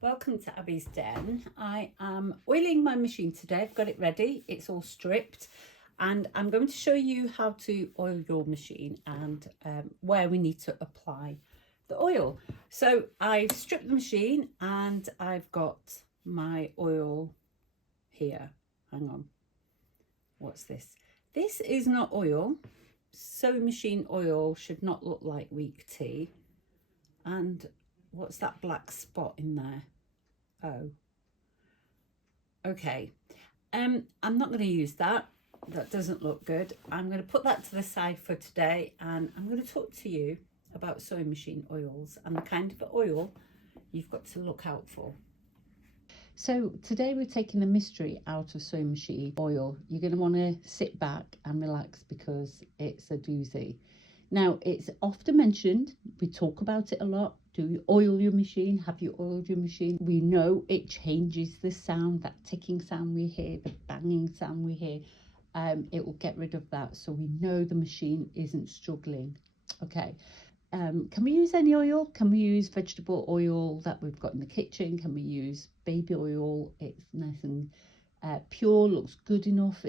Welcome to Abby's Den. I am oiling my machine today. I've got it ready. It's all stripped and I'm going to show you how to oil your machine and where we need to apply the oil. So I've stripped the machine and I've got my oil here. Hang on. What's this? This is not oil. Sewing machine oil should not look like weak tea. And what's that black spot in there? Oh, okay. I'm not going to use that. That doesn't look good. I'm going to put that to the side for today, and I'm going to talk to you about sewing machine oils and the kind of oil you've got to look out for. So today we're taking the mystery out of sewing machine oil. You're going to want to sit back and relax because it's a doozy. Now, it's often mentioned, we talk about it a lot. Do you oil your machine? Have you oiled your machine? We know it changes the sound, that ticking sound we hear, the banging sound we hear. It will get rid of that. So we know the machine isn't struggling. Okay. Can we use any oil? Can we use vegetable oil that we've got in the kitchen? Can we use baby oil? It's nice and pure, looks good enough.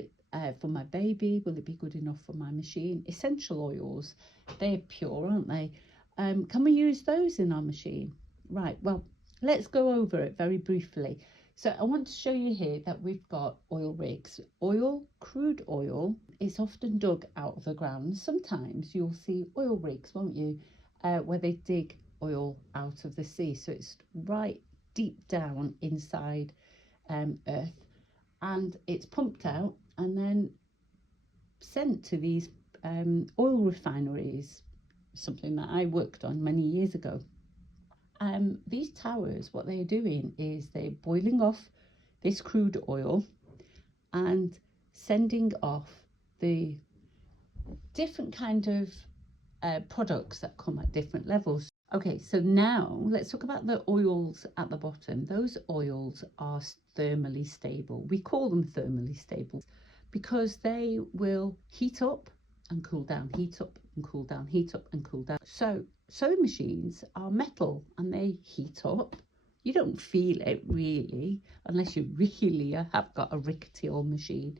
For my baby, will it be good enough for my machine? Essential oils, they're pure, aren't they? Can we use those in our machine? Right, well, let's go over it very briefly. So I want to show you here that we've got oil rigs. Oil, crude oil, is often dug out of the ground. Sometimes you'll see oil rigs, won't you, where they dig oil out of the sea. So it's right deep down inside earth, and it's pumped out and then sent to these oil refineries, something that I worked on many years ago. These towers, what they're doing is they're boiling off this crude oil and sending off the different kind of products that come at different levels. Okay, so now let's talk about the oils at the bottom. Those oils are thermally stable. We call them thermally stable because they will heat up and cool down, heat up and cool down, heat up and cool down. So sewing machines are metal and they heat up. You don't feel it really unless you really have got a rickety old machine.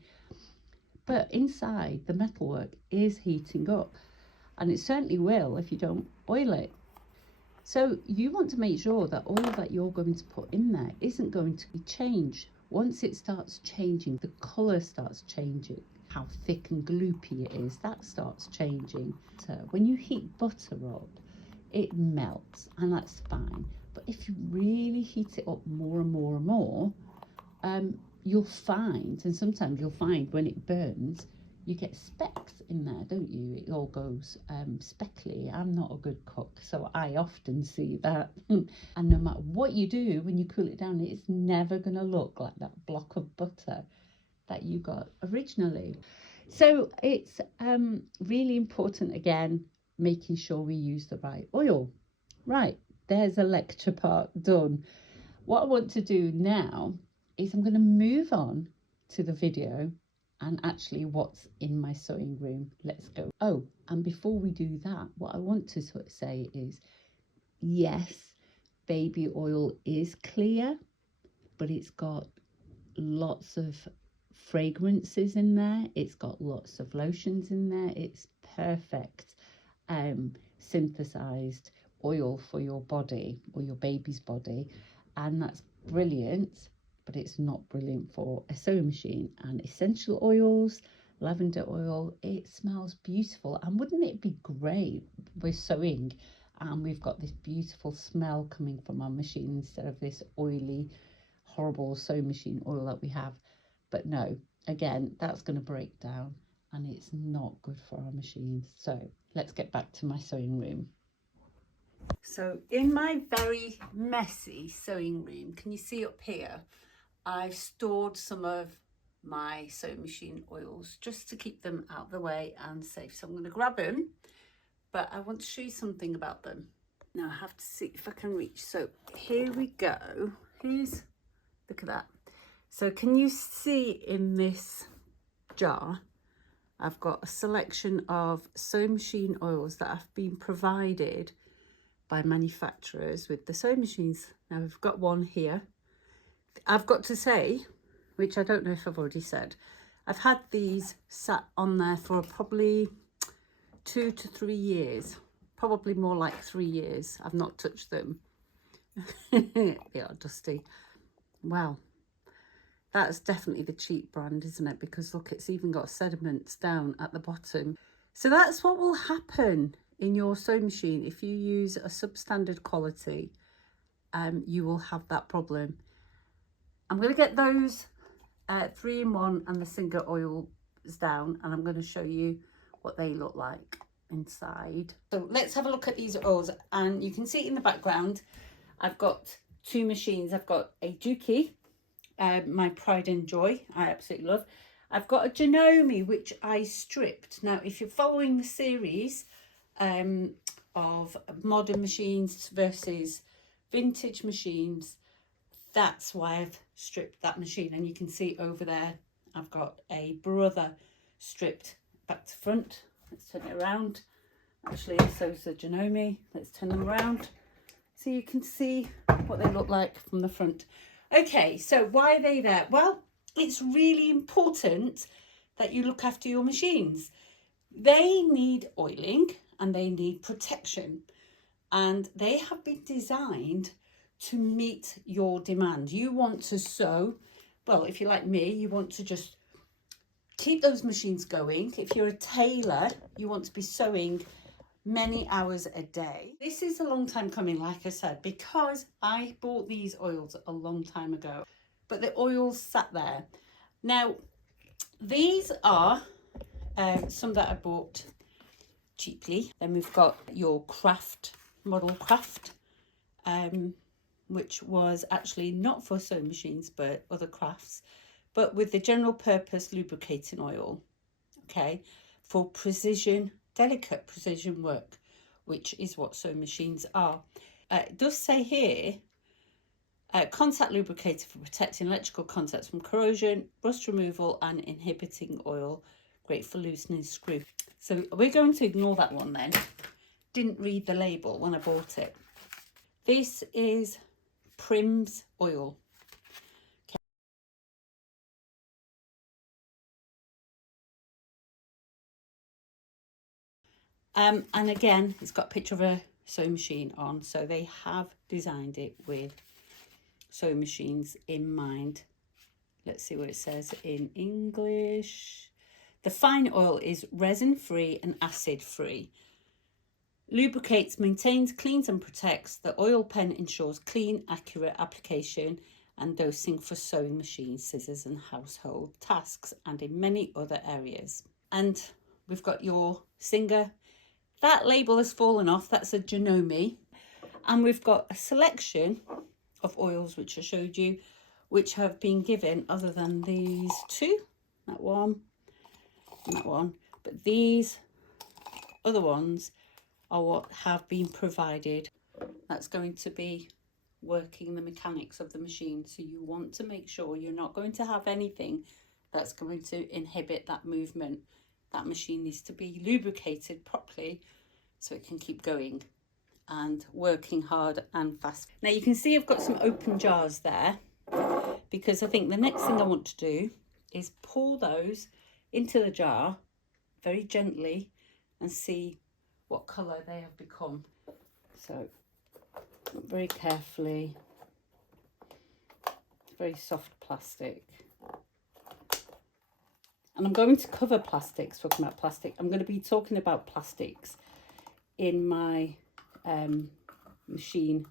But inside, the metalwork is heating up, and it certainly will if you don't oil it. So you want to make sure that oil that you're going to put in there isn't going to be changed. Once it starts changing, the colour starts changing, how thick and gloopy it is, that starts changing. So when you heat butter up, it melts and that's fine. But if you really heat it up more and more and more, you'll find, and sometimes you'll find when it burns, you get specks in there, don't you? It all goes speckly. I'm not a good cook, so I often see that. And no matter what you do, when you cool it down, it's never going to look like that block of butter that you got originally. So it's really important, again, making sure we use the right oil. Right, there's a lecture part done. What I want to do now is I'm going to move on to the video and actually what's in my sewing room. Let's go. Oh, and before we do that, what I want to sort of say is, yes, baby oil is clear, but it's got lots of fragrances in there. It's got lots of lotions in there. It's perfect synthesized oil for your body or your baby's body, and that's brilliant. But it's not brilliant for a sewing machine. And essential oils, lavender oil, it smells beautiful. And wouldn't it be great? We're sewing and we've got this beautiful smell coming from our machine instead of this oily, horrible sewing machine oil that we have. But no, again, that's going to break down and it's not good for our machines. So let's get back to my sewing room. So in my very messy sewing room, can you see up here? I've stored some of my sewing machine oils just to keep them out of the way and safe. So I'm going to grab them, but I want to show you something about them. Now I have to see if I can reach. So here we go. Look at that. So can you see in this jar, I've got a selection of sewing machine oils that have been provided by manufacturers with the sewing machines Now we've got one here. I've got to say, which I don't know if I've already said, I've had these sat on there for probably 2 to 3 years, probably more like 3 years. I've not touched them. They are dusty. Wow, that's definitely the cheap brand, isn't it? Because look, it's even got sediments down at the bottom. So that's what will happen in your sewing machine if you use a substandard quality. You will have that problem. I'm going to get those 3-in-1 and the Singer oils down, and I'm going to show you what they look like inside. So let's have a look at these oils, and you can see in the background I've got 2 machines. I've got a Dookie, my pride and joy, I absolutely love. I've got a Janome, which I stripped. Now if you're following the series of modern machines versus vintage machines, that's why I've stripped that machine. And you can see over there I've got a Brother stripped back to front. Let's turn it around. Actually, so's the Janome. Let's turn them around so you can see what they look like from the front. Okay, so why are they there? Well, it's really important that you look after your machines. They need oiling and they need protection, and they have been designed to meet your demand. You want to sew, well, if you're like me, you want to just keep those machines going. If you're a tailor, you want to be sewing many hours a day. This is a long time coming, like I said, because I bought these oils a long time ago, but the oils sat there. Now, these are some that I bought cheaply. Then we've got your craft, model craft, which was actually not for sewing machines, but other crafts, but with the general purpose lubricating oil, okay, for precision, delicate precision work, which is what sewing machines are. It does say here, contact lubricator for protecting electrical contacts from corrosion, rust removal and inhibiting oil, great for loosening screw. So we're going to ignore that one then. Didn't read the label when I bought it. This is Prim's oil. And again, it's got a picture of a sewing machine on, so they have designed it with sewing machines in mind. Let's see what it says in English. The fine oil is resin free and acid free. Lubricates, maintains, cleans and protects. The oil pen ensures clean, accurate application and dosing for sewing machines, scissors and household tasks, and in many other areas. And we've got your Singer. That label has fallen off. That's a Janome. And we've got a selection of oils, which I showed you, which have been given, other than these 2, that one and that one. But these other ones are what have been provided. That's going to be working the mechanics of the machine. So you want to make sure you're not going to have anything that's going to inhibit that movement. That machine needs to be lubricated properly so it can keep going and working hard and fast. Now you can see I've got some open jars there, because I think the next thing I want to do is pour those into the jar very gently and see what colour they have become. So very carefully, very soft plastic. And I'm going to cover plastics, talking about plastic. I'm going to be talking about plastics in my machine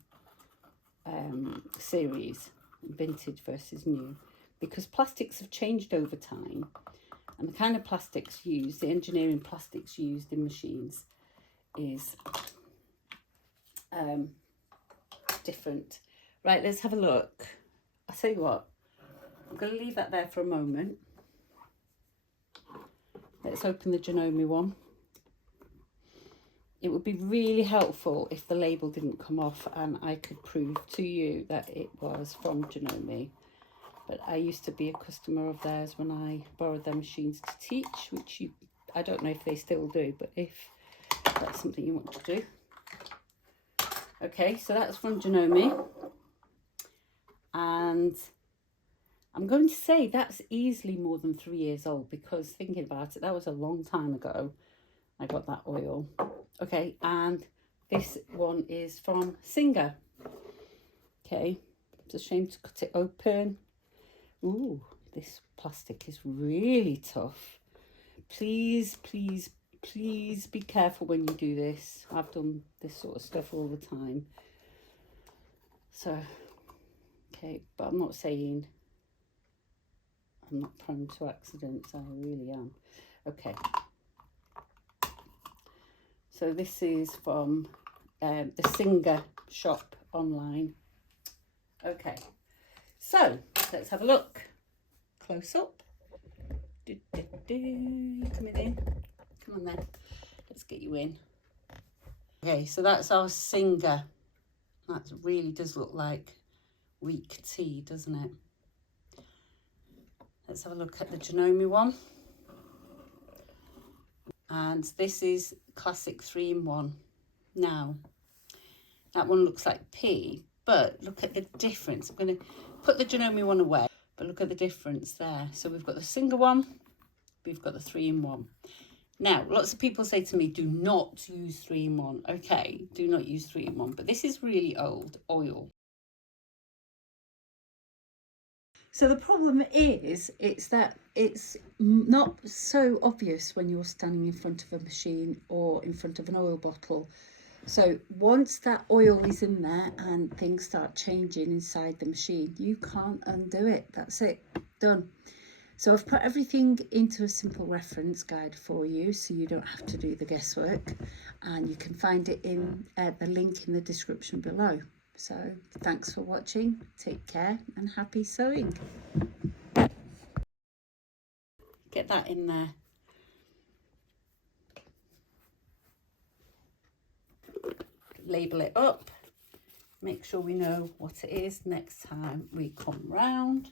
series, vintage versus new, because plastics have changed over time, and the kind of plastics used, the engineering plastics used in machines is different. Right, let's have a look. I'll tell you what, I'm going to leave that there for a moment. Let's open the Janome one. It would be really helpful if the label didn't come off and I could prove to you that it was from Janome. But I used to be a customer of theirs when I borrowed their machines to teach, which I don't know if they still do, but if that's something you want to do. Okay, so that's from Janome. And I'm going to say that's easily more than 3 years old, because thinking about it, that was a long time ago I got that oil. Okay, and this one is from Singer. Okay, it's a shame to cut it open. Ooh, this plastic is really tough. Please, please, please be careful when you do this. I've done this sort of stuff all the time. So, okay, but I'm not saying I'm not prone to accidents. I really am. Okay. So this is from the Singer shop online. Okay. So let's have a look. Close up. You coming in? Come on then. Let's get you in. Okay, so that's our Singer. That really does look like weak tea, doesn't it? Let's have a look at the Janome one. And this is classic 3-in-1. Now, that one looks like pea, but look at the difference. I'm going to put the Janome one away, but look at the difference there. So we've got the Singer one, we've got the 3-in-1. Now, lots of people say to me, do not use 3-in-1. Okay, do not use 3-in-1, but this is really old oil. So the problem is, it's that it's not so obvious when you're standing in front of a machine or in front of an oil bottle. So once that oil is in there and things start changing inside the machine, you can't undo it. That's it, done. So I've put everything into a simple reference guide for you, so you don't have to do the guesswork, and you can find it in the link in the description below. So thanks for watching, take care, and happy sewing. Get that in there. Label it up. Make sure we know what it is next time we come round.